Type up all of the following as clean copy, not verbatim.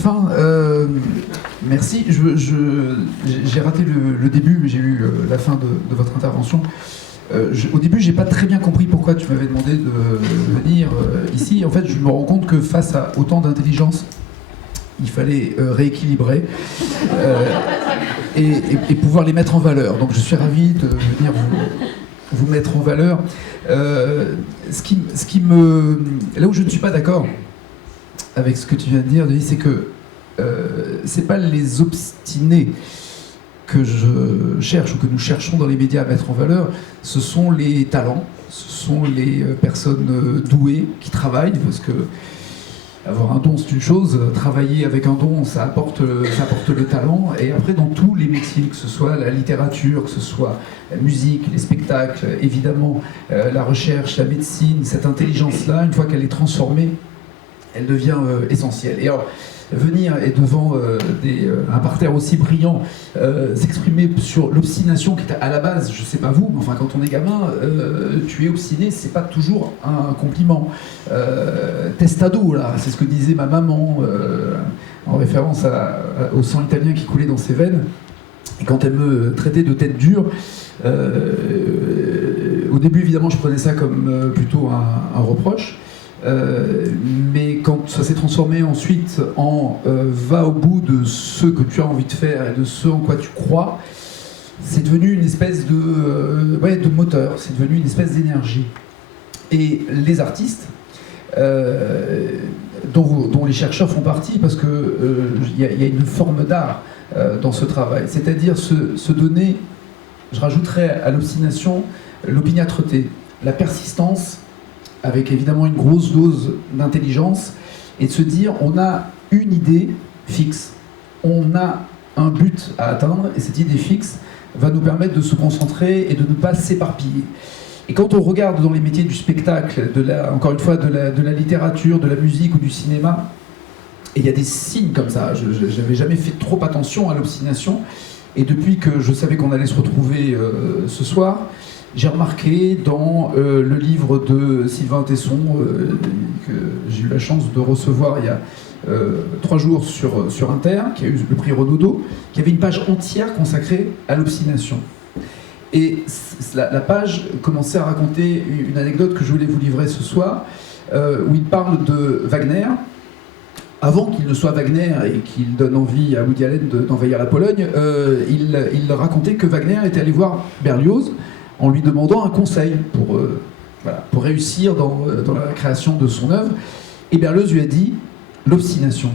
fin. Merci. J'ai raté le début, mais j'ai eu la fin de votre intervention. Au début, j'ai pas très bien compris pourquoi tu m'avais demandé de venir ici. En fait, je me rends compte que face à autant d'intelligence, il fallait rééquilibrer et pouvoir les mettre en valeur. Donc, je suis ravi de venir vous mettre en valeur. Là où je ne suis pas d'accord avec ce que tu viens de dire, Denis, c'est que c'est pas les obstinés que je cherche ou que nous cherchons dans les médias à mettre en valeur, ce sont les talents, ce sont les personnes douées qui travaillent, parce que avoir un don c'est une chose, travailler avec un don ça apporte le talent, et après dans tous les métiers, que ce soit la littérature, que ce soit la musique, les spectacles, évidemment la recherche, la médecine, cette intelligence-là, une fois qu'elle est transformée, elle devient essentielle. Et alors, venir et devant un parterre aussi brillant, s'exprimer sur l'obstination qui est à la base, je sais pas vous, mais enfin quand on est gamin, tu es obstiné, c'est pas toujours un compliment. Testado, là, c'est ce que disait ma maman, en référence au sang italien qui coulait dans ses veines. Et quand elle me traitait de tête dure, au début évidemment je prenais ça comme plutôt un reproche. Mais quand ça s'est transformé ensuite en va au bout de ce que tu as envie de faire et de ce en quoi tu crois, c'est devenu une espèce de moteur, c'est devenu une espèce d'énergie. Et les artistes, dont les chercheurs font partie, parce qu'il y a une forme d'art dans ce travail, c'est-à-dire se donner, je rajouterais à l'obstination, l'opiniâtreté, la persistance, avec évidemment une grosse dose d'intelligence, et de se dire on a une idée fixe, on a un but à atteindre, et cette idée fixe va nous permettre de se concentrer et de ne pas s'éparpiller. Et quand on regarde dans les métiers du spectacle, encore une fois de la littérature, de la musique ou du cinéma, et il y a des signes comme ça, je n'avais jamais fait trop attention à l'obstination, et depuis que je savais qu'on allait se retrouver ce soir, j'ai remarqué dans le livre de Sylvain Tesson, que j'ai eu la chance de recevoir il y a 3 jours sur Inter, qui a eu le prix Renaudot, qui avait une page entière consacrée à l'obstination. Et la page commençait à raconter une anecdote que je voulais vous livrer ce soir, où il parle de Wagner. Avant qu'il ne soit Wagner et qu'il donne envie à Woody Allen d'envahir la Pologne, il racontait que Wagner était allé voir Berlioz en lui demandant un conseil pour réussir dans la création de son œuvre. Et Berlioz lui a dit l'obstination,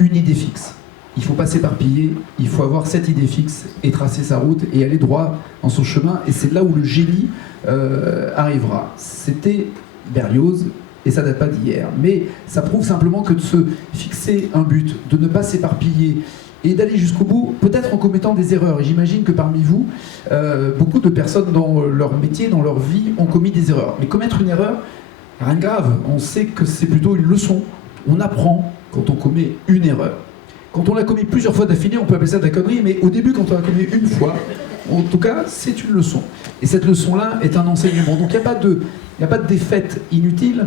une idée fixe. Il ne faut pas s'éparpiller, il faut avoir cette idée fixe et tracer sa route et aller droit dans son chemin. Et c'est là où le génie arrivera. C'était Berlioz, et ça date pas d'hier. Mais ça prouve simplement que de se fixer un but, de ne pas s'éparpiller, et d'aller jusqu'au bout, peut-être en commettant des erreurs. Et j'imagine que parmi vous, beaucoup de personnes dans leur métier, dans leur vie, ont commis des erreurs. Mais commettre une erreur, rien de grave. On sait que c'est plutôt une leçon. On apprend quand on commet une erreur. Quand on l'a commis plusieurs fois d'affilée, on peut appeler ça de la connerie, mais au début, quand on l'a commis une fois, en tout cas, c'est une leçon. Et cette leçon-là est un enseignement. Donc il n'y a pas de défaite inutile.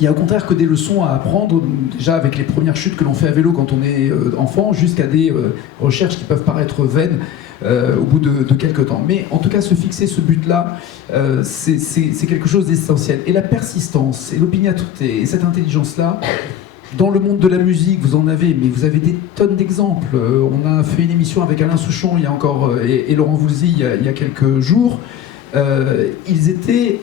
Il y a au contraire que des leçons à apprendre, déjà avec les premières chutes que l'on fait à vélo quand on est enfant, jusqu'à des recherches qui peuvent paraître vaines au bout de quelques temps. Mais en tout cas, se fixer ce but-là, c'est quelque chose d'essentiel. Et la persistance, et l'opiniâtreté, et cette intelligence-là, dans le monde de la musique, vous en avez, mais vous avez des tonnes d'exemples. On a fait une émission avec Alain Souchon il y a encore, et Laurent Voulzy il y a quelques jours. Ils étaient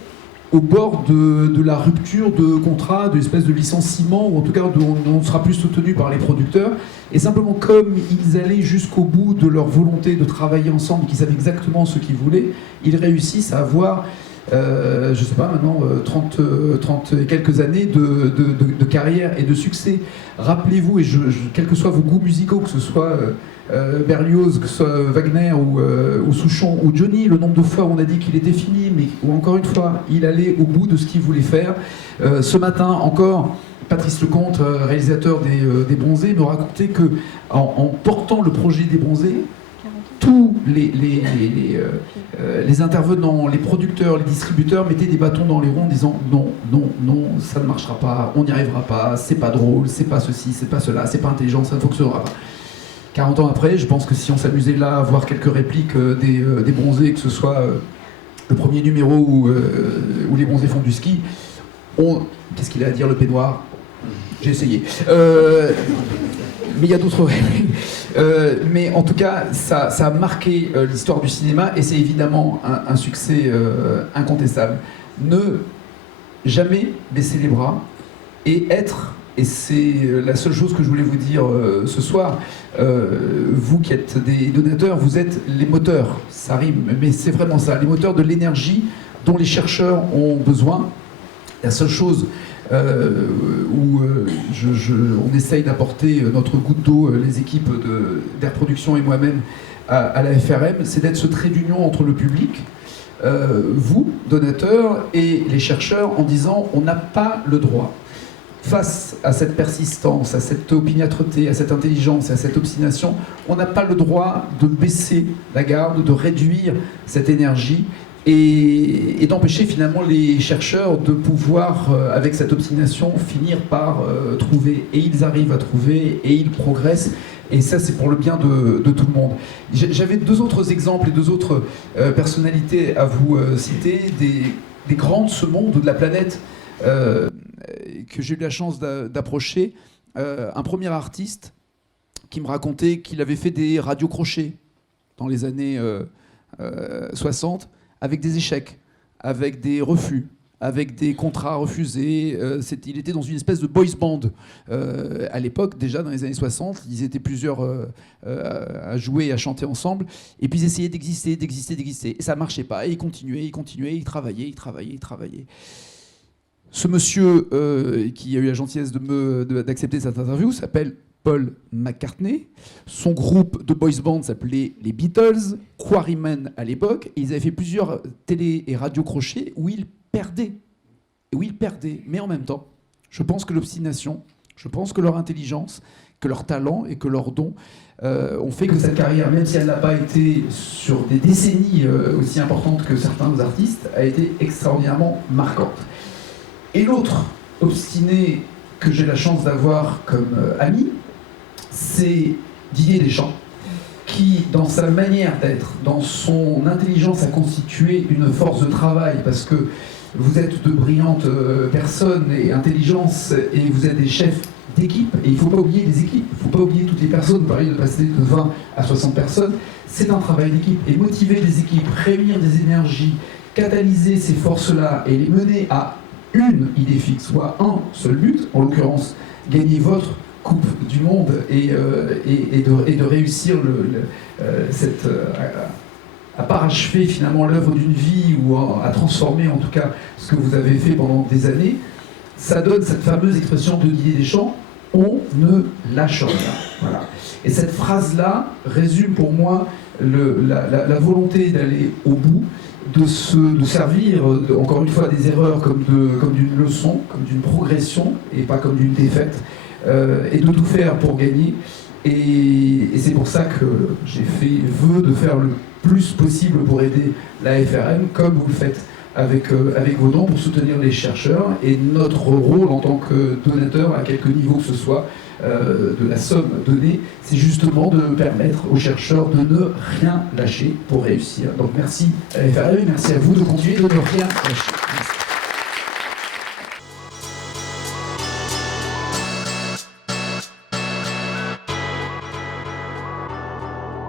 au bord de la rupture de contrat, de l'espèce de licenciement, ou en tout cas on ne sera plus soutenu par les producteurs. Et simplement comme ils allaient jusqu'au bout de leur volonté de travailler ensemble, qu'ils savaient exactement ce qu'ils voulaient, ils réussissent à avoir, je ne sais pas maintenant, 30 et quelques années de carrière et de succès. Rappelez-vous, et quels que soient vos goûts musicaux, que ce soit Berlioz, que ce soit Wagner ou Souchon ou Johnny, le nombre de fois où on a dit qu'il était fini, mais où encore une fois, il allait au bout de ce qu'il voulait faire. Ce matin encore, Patrice Lecomte, réalisateur des Bronzés, me racontait que en portant le projet des Bronzés, tous les intervenants, les producteurs, les distributeurs mettaient des bâtons dans les roues en disant non, non, non, ça ne marchera pas, on n'y arrivera pas, c'est pas drôle, c'est pas ceci, c'est pas cela, c'est pas intelligent, ça ne fonctionnera pas. 40 ans après, je pense que si on s'amusait là à voir quelques répliques des bronzés, que ce soit le premier numéro où les bronzés font du ski, qu'est-ce qu'il a à dire, le peignoir? J'ai essayé. Mais il y a d'autres répliques. Mais en tout cas, ça a marqué l'histoire du cinéma et c'est évidemment un succès incontestable. Ne jamais baisser les bras et être, et c'est la seule chose que je voulais vous dire ce soir, vous qui êtes des donateurs, vous êtes les moteurs, ça rime, mais c'est vraiment ça, les moteurs de l'énergie dont les chercheurs ont besoin. La seule chose où on essaye d'apporter notre goutte d'eau, les équipes d'Air Production et moi-même à la FRM, c'est d'être ce trait d'union entre le public, vous, donateurs, et les chercheurs, en disant on n'a pas le droit, face à cette persistance, à cette opiniâtreté, à cette intelligence et à cette obstination, on n'a pas le droit de baisser la garde, de réduire cette énergie et d'empêcher finalement les chercheurs de pouvoir, avec cette obstination, finir par trouver. Et ils arrivent à trouver et ils progressent. Et ça, c'est pour le bien de tout le monde. J'avais deux autres exemples et deux autres personnalités à vous citer, des grands de ce monde ou de la planète que j'ai eu la chance d'approcher. Un premier artiste qui me racontait qu'il avait fait des radios crochets dans les années 60, avec des échecs, avec des refus, avec des contrats refusés. Il était dans une espèce de boys band. À l'époque, déjà dans les années 60, ils étaient plusieurs à jouer et à chanter ensemble. Et puis ils essayaient d'exister. Et ça ne marchait pas. Et ils continuaient, ils travaillaient. Ce monsieur qui a eu la gentillesse d'accepter cette interview s'appelle Paul McCartney. Son groupe de boys band s'appelait les Beatles, Quarrymen à l'époque, et ils avaient fait plusieurs télé et radio crochets où ils perdaient. Mais en même temps, je pense que l'obstination, je pense que leur intelligence, que leur talent et que leurs dons ont fait que cette carrière, même si elle n'a pas été sur des décennies aussi importantes que certains artistes, a été extraordinairement marquante. Et l'autre obstiné que j'ai la chance d'avoir comme ami, c'est Didier Deschamps, qui, dans sa manière d'être, dans son intelligence, a constitué une force de travail, parce que vous êtes de brillantes personnes et intelligences, et vous êtes des chefs d'équipe, et il ne faut pas oublier les équipes, il ne faut pas oublier toutes les personnes, vous parlez de passer de 20 à 60 personnes, c'est un travail d'équipe, et motiver les équipes, réunir des énergies, catalyser ces forces-là, et les mener à une idée fixe, soit un seul but, en l'occurrence, gagner votre Coupe du Monde et de réussir à parachever finalement l'œuvre d'une vie ou à transformer en tout cas ce que vous avez fait pendant des années, ça donne cette fameuse expression de Didier Deschamps, on ne lâche rien. Voilà. Et cette phrase-là résume pour moi la volonté d'aller au bout, de servir, encore une fois, des erreurs comme d'une leçon, comme d'une progression et pas comme d'une défaite. Et de tout faire pour gagner. Et c'est pour ça que j'ai fait vœu de faire le plus possible pour aider la FRM, comme vous le faites avec vos dons, pour soutenir les chercheurs. Et notre rôle en tant que donateur, à quelque niveau que ce soit, de la somme donnée, c'est justement de permettre aux chercheurs de ne rien lâcher pour réussir. Donc merci à la FRM et merci à vous de continuer de ne rien lâcher. Merci.